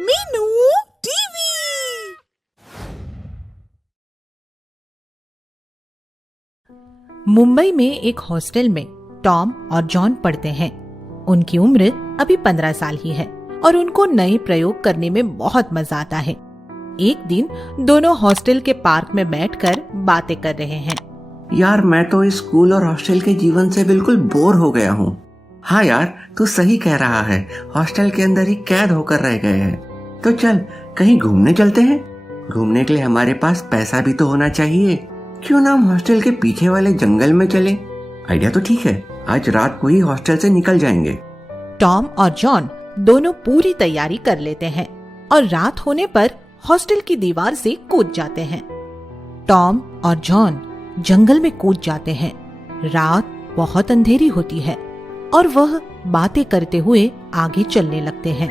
Meenu TV. Mumbai में एक hostel में टॉम और जॉन पढ़ते हैं। उनकी उम्र अभी 15 साल ही है और उनको नए प्रयोग करने में बहुत मजा आता है। एक दिन दोनों हॉस्टल के पार्क में बैठकर बातें कर रहे हैं। यार मैं तो इस स्कूल और हॉस्टल के जीवन से बिल्कुल बोर हो गया हूँ। हाँ यार, तू सही कह रहा है, हॉस्टल के अंदर ही कैद होकर रह गए हैं। तो चल कहीं घूमने चलते हैं। घूमने के लिए हमारे पास पैसा भी तो होना चाहिए। क्यों ना हम हॉस्टल के पीछे वाले जंगल में चले? आइडिया तो ठीक है, आज रात को ही हॉस्टल से निकल जाएंगे। टॉम और जॉन दोनों पूरी तैयारी कर लेते हैं और रात होने पर हॉस्टल की दीवार से कूद जाते हैं। टॉम और जॉन जंगल में कूद जाते हैं। रात बहुत अंधेरी होती है और वह बातें करते हुए आगे चलने लगते हैं।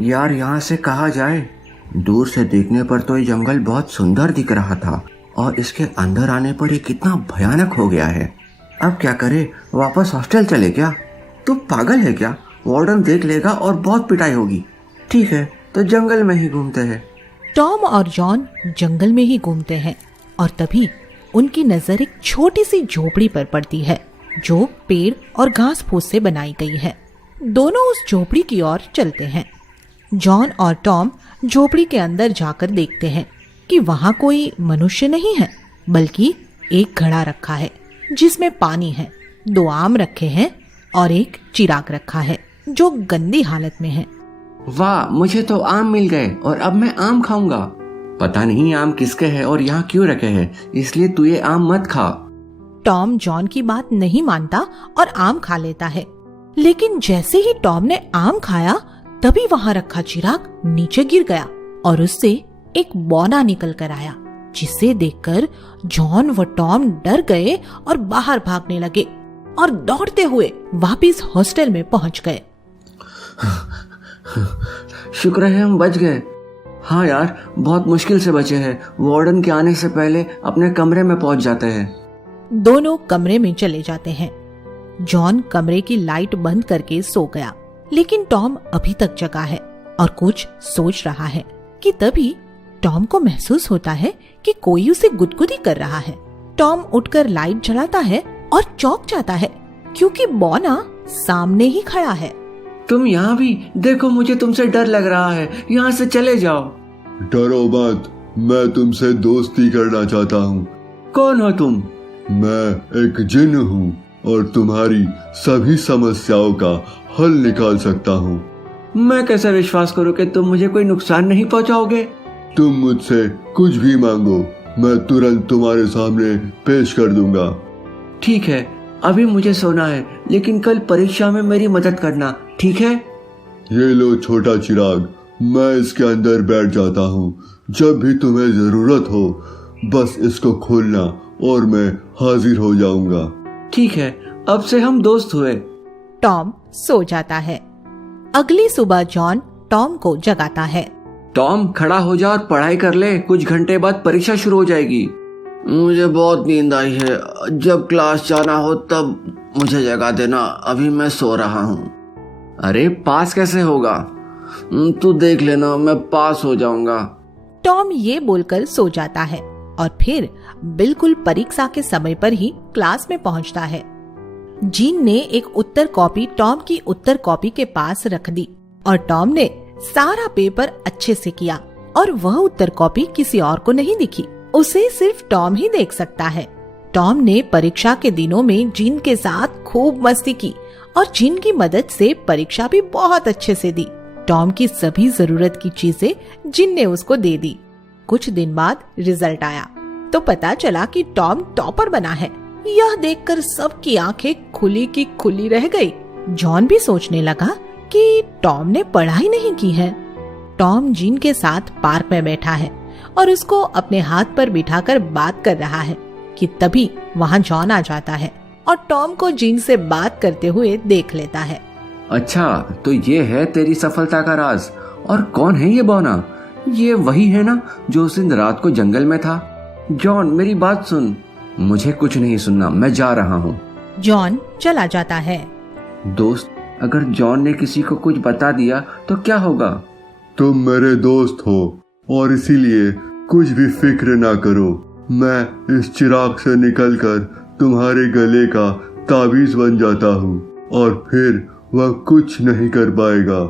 यार यहाँ से कहाँ जाए? दूर से देखने पर तो ये जंगल बहुत सुंदर दिख रहा था और इसके अंदर आने पर ये कितना भयानक हो गया है। अब क्या करे, वापस हॉस्टल चले क्या? तू पागल है क्या? वार्डन देख लेगा और बहुत पिटाई होगी। ठीक है, तो जंगल में ही घूमते हैं। टॉम और जॉन जंगल में ही घूमते हैं और तभी उनकी नजर एक छोटी सी झोपड़ी पर पड़ती है जो पेड़ और घास फूस से बनाई गई है। दोनों उस झोपड़ी की ओर चलते हैं। जॉन और टॉम झोपड़ी के अंदर जाकर देखते हैं कि वहां कोई मनुष्य नहीं है, बल्कि एक घड़ा रखा है जिसमें पानी है, 2 आम रखे हैं और एक चिराग रखा है जो गंदी हालत में है। वाह, मुझे तो आम मिल गए और अब मैं आम खाऊंगा। पता नहीं आम किसके हैं और यहाँ क्यों रखे हैं, इसलिए तू ये आम मत खा। टॉम जॉन की बात नहीं मानता और आम खा लेता है। लेकिन जैसे ही टॉम ने आम खाया तभी वहां रखा चिराग नीचे गिर गया और उससे एक बौना निकल कर आया, जिसे देखकर जॉन व टॉम डर गए और बाहर भागने लगे और दौड़ते हुए वापस हॉस्टल में पहुंच गए। शुक्र है हम बच गए। हाँ यार, बहुत मुश्किल से बचे हैं। वार्डन के आने से पहले अपने कमरे में पहुंच जाते हैं। दोनों कमरे में चले जाते हैं। जॉन कमरे की लाइट बंद करके सो गया, लेकिन टॉम अभी तक जगा है और कुछ सोच रहा है कि तभी टॉम को महसूस होता है कि कोई उसे गुदगुदी कर रहा है। टॉम उठकर लाइट जलाता है और चौंक जाता है क्योंकि बौना सामने ही खड़ा है। तुम यहाँ भी देखो, मुझे तुमसे डर लग रहा है, यहाँ से चले जाओ। डरो मत, मैं तुमसे दोस्ती करना चाहता हूँ। कौन हो तुम? मैं एक जिन हूँ और तुम्हारी सभी समस्याओं का हल निकाल सकता हूँ। मैं कैसे विश्वास करूँ कि तुम मुझे कोई नुकसान नहीं पहुँचाओगे? तुम मुझसे कुछ भी मांगो, मैं तुरंत तुम्हारे सामने पेश कर दूंगा। ठीक है, अभी मुझे सोना है, लेकिन कल परीक्षा में मेरी मदद करना, ठीक है? ये लो छोटा चिराग, मैं इसके अंदर बैठ जाता हूँ। जब भी तुम्हें जरूरत हो बस इसको खोलना और मैं हाजिर हो जाऊंगा। ठीक है, अब से हम दोस्त हुए। टॉम सो जाता है। अगली सुबह जॉन टॉम को जगाता है। टॉम, खड़ा हो जा और पढ़ाई कर ले, कुछ घंटे बाद परीक्षा शुरू हो जाएगी। मुझे बहुत नींद आई है, जब क्लास जाना हो तब मुझे जगा देना, अभी मैं सो रहा हूँ। अरे पास कैसे होगा? तू देख लेना, मैं पास हो जाऊंगा। टॉम ये बोलकर सो जाता है और फिर बिल्कुल परीक्षा के समय पर ही क्लास में पहुंचता है। जीन ने एक उत्तर कॉपी टॉम की उत्तर कॉपी के पास रख दी और टॉम ने सारा पेपर अच्छे से किया और वह उत्तर कॉपी किसी और को नहीं दिखी, उसे सिर्फ टॉम ही देख सकता है। टॉम ने परीक्षा के दिनों में जीन के साथ खूब मस्ती की और जीन की मदद से परीक्षा भी बहुत अच्छे से दी। टॉम की सभी जरूरत की चीजें जीन ने उसको दे दी। कुछ दिन बाद रिजल्ट आया तो पता चला कि टॉम टॉपर बना है। यह देखकर सबकी आंखें खुली की खुली रह गई। जॉन भी सोचने लगा कि टॉम ने पढ़ाई नहीं की है। टॉम जीन के साथ पार्क में बैठा है और उसको अपने हाथ पर बिठाकर बात कर रहा है कि तभी वहाँ जॉन आ जाता है और टॉम को जीन से बात करते हुए देख लेता है। अच्छा, तो ये है तेरी सफलता का राज। और कौन है ये बौना? ये वही है ना जो उस दिन रात को जंगल में था? जॉन, मेरी बात सुन। मुझे कुछ नहीं सुनना, मैं जा रहा हूँ। जॉन चला जाता है। दोस्त, अगर जॉन ने किसी को कुछ बता दिया तो क्या होगा? तुम मेरे दोस्त हो और इसीलिए कुछ भी फिक्र ना करो। मैं इस चिराग से निकलकर तुम्हारे गले का ताबीज बन जाता हूँ और फिर वह कुछ नहीं कर पाएगा।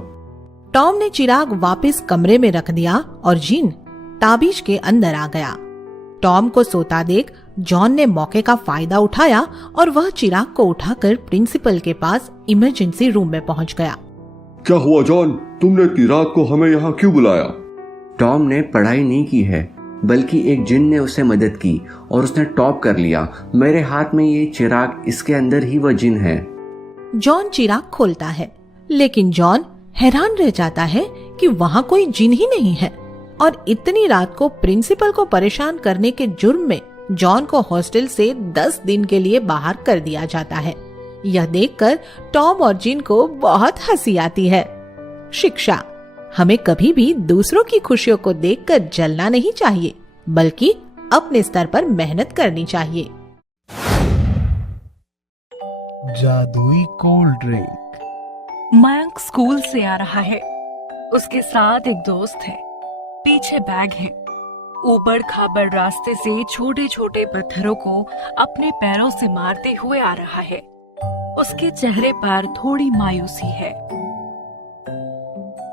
टॉम ने चिराग वापस कमरे में रख दिया और जीन ताबीज के अंदर आ गया। टॉम को सोता देख जॉन ने मौके का फायदा उठाया और वह चिराग को उठाकर प्रिंसिपल के पास इमरजेंसी रूम में पहुंच गया। क्या हुआ जॉन, तुमने इतनी रात को हमें यहाँ क्यों बुलाया? टॉम ने पढ़ाई नहीं की है, बल्कि एक जिन ने उसे मदद की और उसने टॉप कर लिया। मेरे हाथ में ये चिराग, इसके अंदर ही वह जिन है। जॉन चिराग खोलता है, लेकिन जॉन हैरान रह जाता है कि वहाँ कोई जिन ही नहीं है और इतनी रात को प्रिंसिपल को परेशान करने के जुर्म में जॉन को हॉस्टल से 10 दिन के लिए बाहर कर दिया जाता है। यह देखकर टॉम और जिन को बहुत हंसी आती है। शिक्षा: हमें कभी भी दूसरों की खुशियों को देखकर जलना नहीं चाहिए, बल्कि अपने स्तर पर मेहनत करनी चाहिए। जादुई कोल्ड ड्रिंक। मयंक स्कूल से आ रहा है। उसके साथ एक दोस्त है। पीछे बैग है। ऊबड़ खाबड़ रास्ते से छोटे छोटे पत्थरों को अपने पैरों से मारते हुए आ रहा है। उसके चेहरे पर थोड़ी मायूसी है।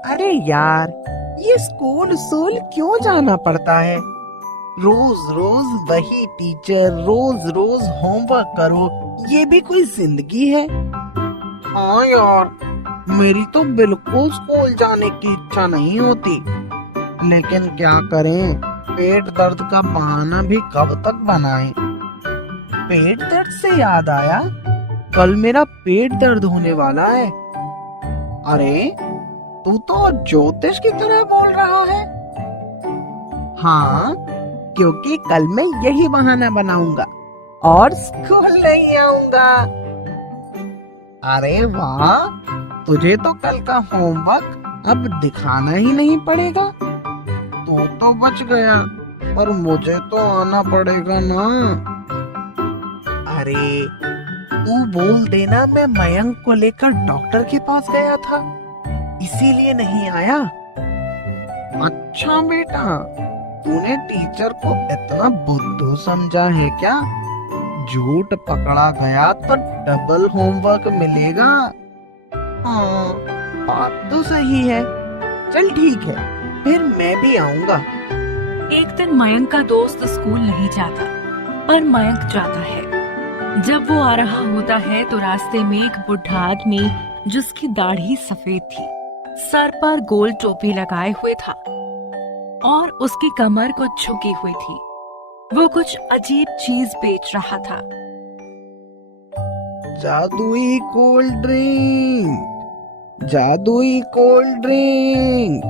अरे यार, ये स्कूल क्यों जाना पड़ता है? रोज रोज वही टीचर, रोज रोज होमवर्क करो, ये भी कोई जिंदगी है? हाँ यार, मेरी तो बिल्कुल स्कूल जाने की इच्छा नहीं होती, लेकिन क्या करें, पेट दर्द का बहाना भी कब तक बनाएं? पेट दर्द से याद आया, कल मेरा पेट दर्द होने वाला है। अरे तू तो ज्योतिष की तरह बोल रहा है। हाँ, क्योंकि कल मैं यही बहाना बनाऊंगा और स्कूल नहीं आऊंगा। अरे वाह, तुझे तो कल का होमवर्क अब दिखाना ही नहीं पड़ेगा। तू तो बच गया, पर मुझे तो आना पड़ेगा ना। अरे तू बोल देना मैं मयंक को लेकर डॉक्टर के पास गया था, इसीलिए नहीं आया। अच्छा बेटा, तूने टीचर को इतना बुद्धू समझा है क्या? झूठ पकड़ा गया तो डबल होमवर्क मिलेगा। हाँ, बात तो सही है। चल ठीक है, फिर मैं भी आऊंगा। एक दिन मयंक का दोस्त स्कूल नहीं जाता, पर मयंक जाता है। जब वो आ रहा होता है तो रास्ते में एक बुढ़ा आदमी, जिसकी दाढ़ी सफेद थी, सर पर गोल टोपी लगाए हुए था और उसकी कमर कुछ झुकी हुई थी। वो कुछ अजीब चीज बेच रहा था। जादुई कोल्ड ड्रिंक, जादुई कोल्ड ड्रिंक,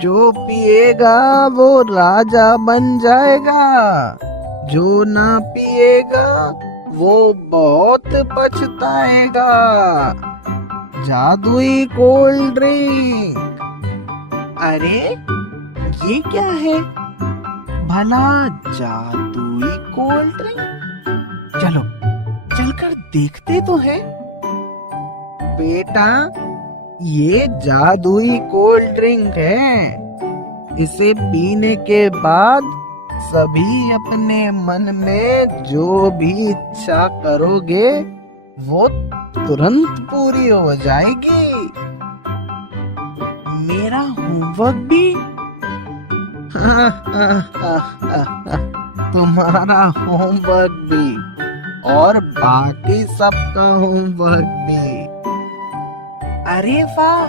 जो पिएगा वो राजा बन जाएगा, जो ना पिएगा वो बहुत पछताएगा। जादुई कोल्ड ड्रिंक। अरे ये क्या है? भला जादुई कोल्ड ड्रिंक? चलो चलकर देखते तो हैं। बेटा, ये जादुई कोल्ड ड्रिंक है। इसे पीने के बाद सभी अपने मन में जो भी इच्छा करोगे वो तुरंत पूरी हो जाएगी। मेरा होमवर्क भी तुम्हारा होमवर्क भी और बाकी सबका होमवर्क भी। अरे वाह,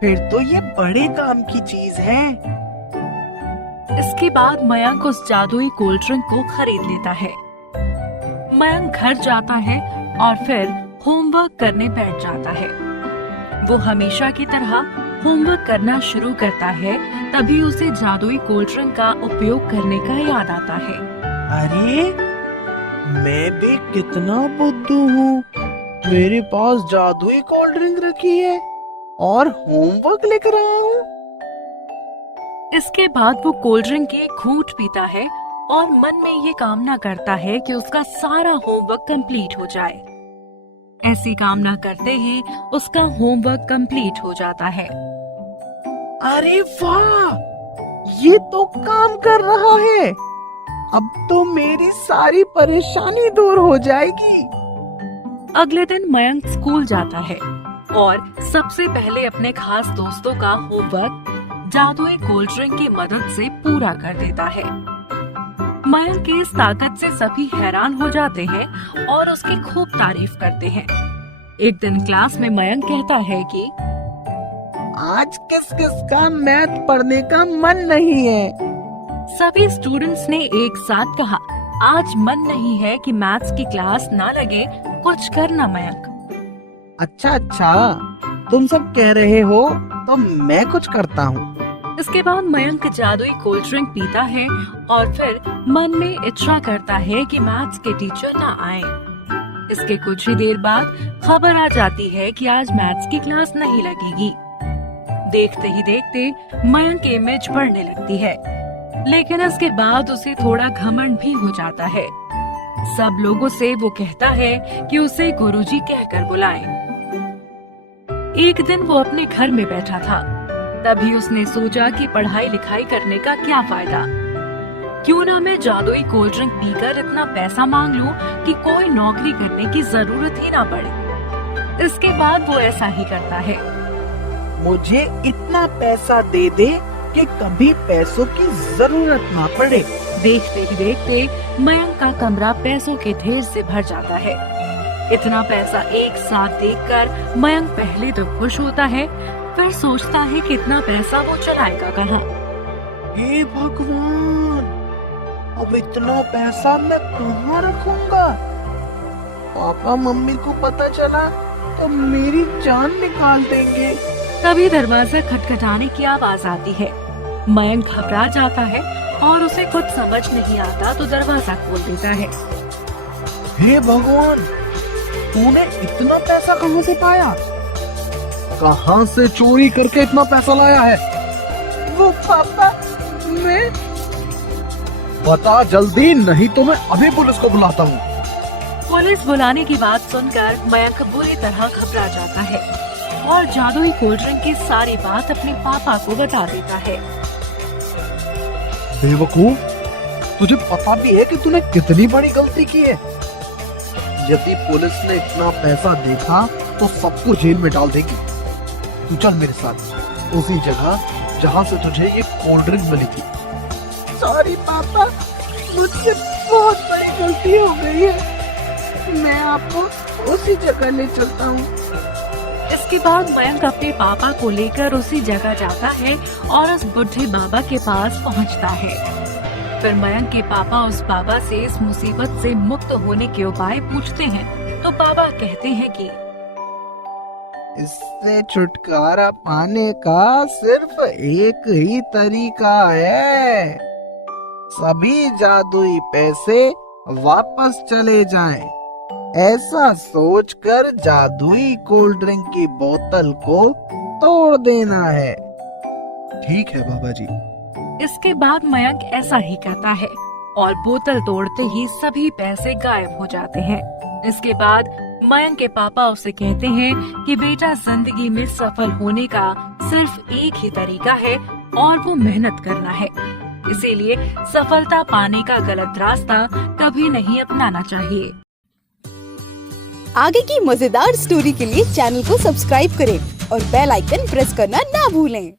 फिर तो ये बड़े काम की चीज है। इसके बाद मयंक उस जादुई कोल्ड ड्रिंक को खरीद लेता है। मयंक घर जाता है और फिर होमवर्क करने बैठ जाता है। वो हमेशा की तरह होमवर्क करना शुरू करता है, तभी उसे जादुई कोल्ड ड्रिंक का उपयोग करने का याद आता है। अरे मैं भी कितना बुद्धू हूँ, मेरे पास जादुई कोल्ड ड्रिंक रखी है और होमवर्क लिख रहा हूँ। इसके बाद वो कोल्ड ड्रिंक की घूंट पीता है और मन में ये कामना करता है कि उसका सारा होमवर्क कंप्लीट हो जाए। ऐसी कामना करते ही उसका होमवर्क कंप्लीट हो जाता है। अरे वाह, ये तो काम कर रहा है। अब तो मेरी सारी परेशानी दूर हो जाएगी। अगले दिन मयंक स्कूल जाता है और सबसे पहले अपने खास दोस्तों का होमवर्क जादुई कोल्ड ड्रिंक की मदद से पूरा कर देता है। मयंक की इस ताकत से सभी हैरान हो जाते हैं और उसकी खूब तारीफ करते हैं। एक दिन क्लास में मयंक कहता है कि आज किस किस का मैथ पढ़ने का मन नहीं है। सभी स्टूडेंट्स ने एक साथ कहा, आज मन नहीं है कि मैथ्स की क्लास ना लगे, कुछ करना मयंक। अच्छा, तुम सब कह रहे हो तो मैं कुछ करता हूँ। इसके बाद मयंक जादुई कोल्ड ड्रिंक पीता है और फिर मन में इच्छा करता है कि मैथ्स के टीचर ना आए। इसके कुछ ही देर बाद खबर आ जाती है कि आज मैथ्स की क्लास नहीं लगेगी। देखते ही देखते मयंक की इमेज बढ़ने लगती है, लेकिन इसके बाद उसे थोड़ा घमंड भी हो जाता है। सब लोगों से वो कहता है कि उसे गुरुजी कहकर बुलाएं। एक दिन वो अपने घर में बैठा था, तभी उसने सोचा कि पढ़ाई लिखाई करने का क्या फायदा, क्यों ना मैं जादुई कोल्ड ड्रिंक पीकर इतना पैसा मांग लूं कि कोई नौकरी करने की जरूरत ही ना पड़े। इसके बाद वो ऐसा ही करता है। मुझे इतना पैसा दे दे कि कभी पैसों की जरूरत ना पड़े। देखते ही देखते मयंक का कमरा पैसों के ढेर से भर जाता है। इतना पैसा एक साथ देखकर मयंक पहले तो खुश होता है, फिर सोचता है कि इतना पैसा वो चलाएगा कहाँ। हे भगवान, अब इतना पैसा मैं कहाँ रखूंगा? पापा मम्मी को पता चला तो मेरी जान निकाल देंगे। तभी दरवाजा खटखटाने की आवाज आती है। मयंक घबरा जाता है और उसे कुछ समझ नहीं आता तो दरवाजा खोल देता है। हे भगवान, तूने इतना पैसा कहाँ से पाया? कहाँ से चोरी करके इतना पैसा लाया है? वो पापा, मैं बता जल्दी, नहीं तो मैं अभी पुलिस को बुलाता हूँ। पुलिस बुलाने की बात सुनकर मयंक बुरी तरह घबरा जाता है और जादुई कोल्ड ड्रिंक की सारी बात अपने पापा को बता देता है। बेवकूफ, तुझे पता भी है कि तूने कितनी बड़ी गलती की है। यदि पुलिस ने इतना पैसा देखा तो सबको जेल में डाल देगी। तू चल मेरे साथ उसी जगह जहाँ से तुझे ये कोल्ड ड्रिंक मिली थी। सॉरी पापा, मुझसे बहुत बड़ी गलती हो गई है। मैं आपको उसी जगह ले चलता हूँ। इसके बाद मयंक अपने पापा को लेकर उसी जगह जाता है और उस बुढ़े बाबा के पास पहुंचता है। फिर मयंक के पापा उस बाबा से इस मुसीबत से मुक्त होने के उपाय पूछते हैं तो बाबा कहते हैं कि इससे छुटकारा पाने का सिर्फ एक ही तरीका है। सभी जादुई पैसे वापस चले जाएं। ऐसा सोचकर जादुई कोल्ड ड्रिंक की बोतल को तोड़ देना है। ठीक है बाबा जी। इसके बाद मयंक ऐसा ही करता है और बोतल तोड़ते ही सभी पैसे गायब हो जाते हैं। इसके बाद मयंक के पापा उसे कहते हैं कि बेटा, जिंदगी में सफल होने का सिर्फ एक ही तरीका है और वो मेहनत करना है। इसीलिए सफलता पाने का गलत रास्ता कभी नहीं अपनाना चाहिए। आगे की मजेदार स्टोरी के लिए चैनल को सब्सक्राइब करें और बेल आइकन प्रेस करना ना भूलें।